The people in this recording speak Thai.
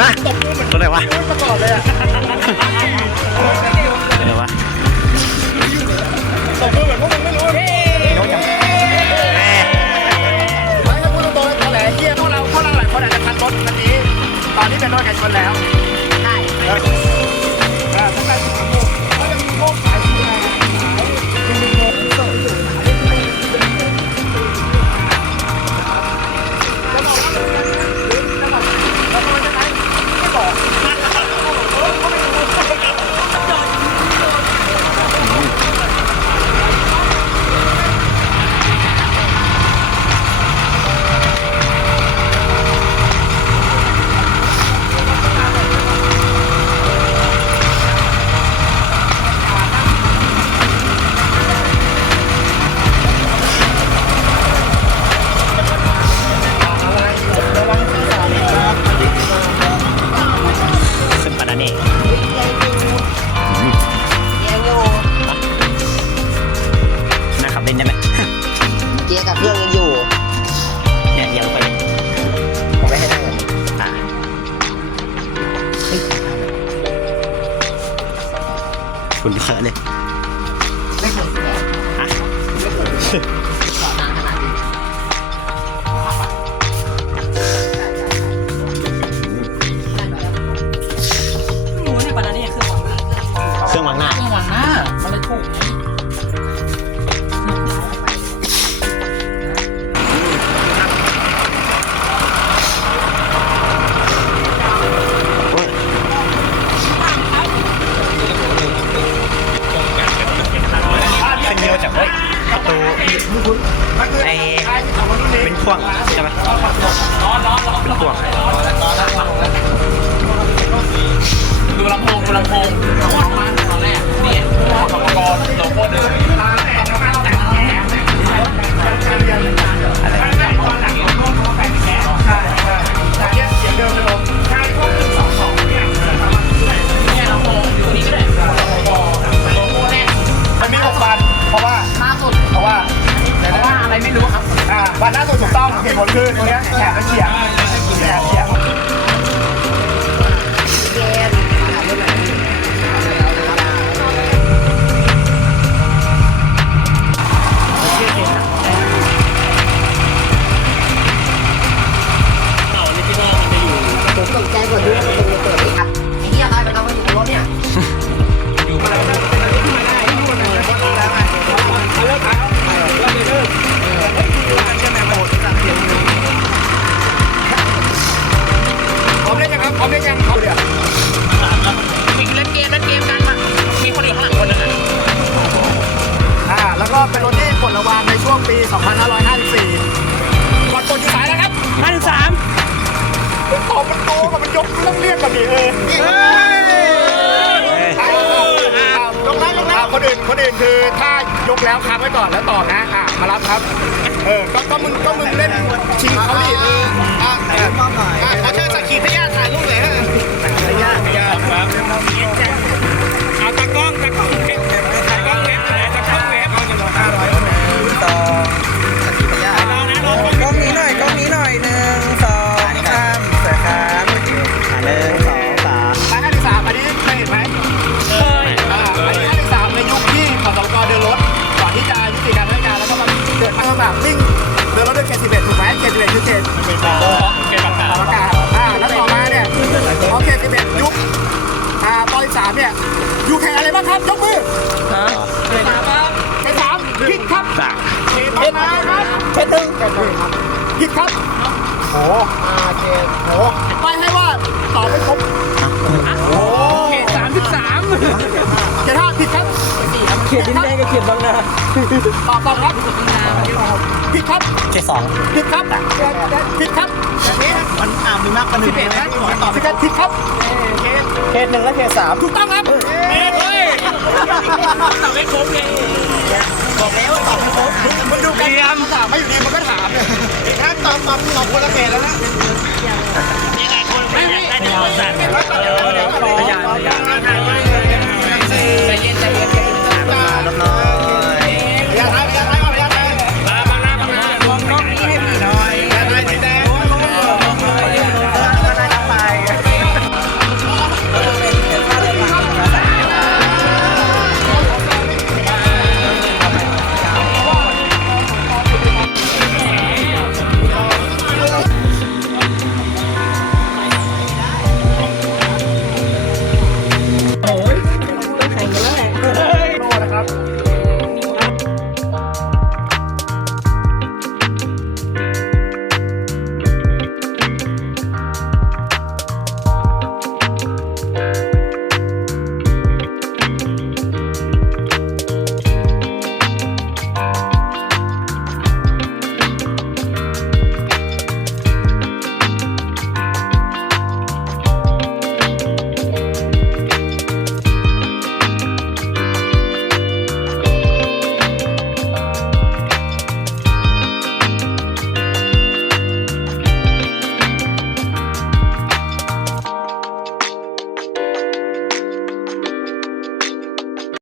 ฮะตบมือเหมือนตัวไหนวะปรกอเลยอะอะไรวะตบมือเหมือนพวกมึงไม่รู้เฮ้ไม่ถ้าพูดตังๆแต่แต่เฮียพวกเราพวกเราหลายคนอาจจะทันรถคันนี้ ตอนนี้เป็นรถแข่งชนแล้ว ใช่ เขอะเลยไม่เคยแก่ฮะต่อนานขนาดนี้หนูเนี่ยปานาเนี่ยคือของเครื่องวางหน้าเครื่องวางหน้า 2554ก่อนกดอยู่สายนะครับห้าถึงสามตอบมันโตกับมันยกต้องเรียกแบบนี้เออลงแล้วลงแล้วคนอื่นคนอื่นคือถ้ายกแล้วค้างไว้ก่อนแล้วตอบนะอะมารับครับ เออก็ก็มึงก็มึงเล่นชิงเขาดิเอออะอะอะขอเชิญสักขีพยานถ่ายรูปเลยฮะ เนี่ยอยู่แข่งอะไรบ้างครับยกมือฮะเกมครับเคสามผิดครับสั่งเคสมาครับเคสหนึ่งผิดครับโอ้อ่าเคสโอ้ไปให้ว่าตอบไม่ครบเกมสามสิบสามเขียนห้าผิดครับเขียนดินแดงกับเขียนบางนาตอบตอบครับผิดครับเคสองผิดครับผิดครับมันอ่านมีมากกว่าหนึ่งผิดครับตอบผิดครับผิดครับ เคสหนึ่งและเคสสามถูกต้องครับเฮ้ยสั่งไม่ครบเลยมันดูกันถามไม่อยู่ดีมันก็ถามเนี่ยถ้าตอบตอบตอบคนละเกตแล้วนะยังไงคนไม่ไม่ได้เดี๋ยวสั่ง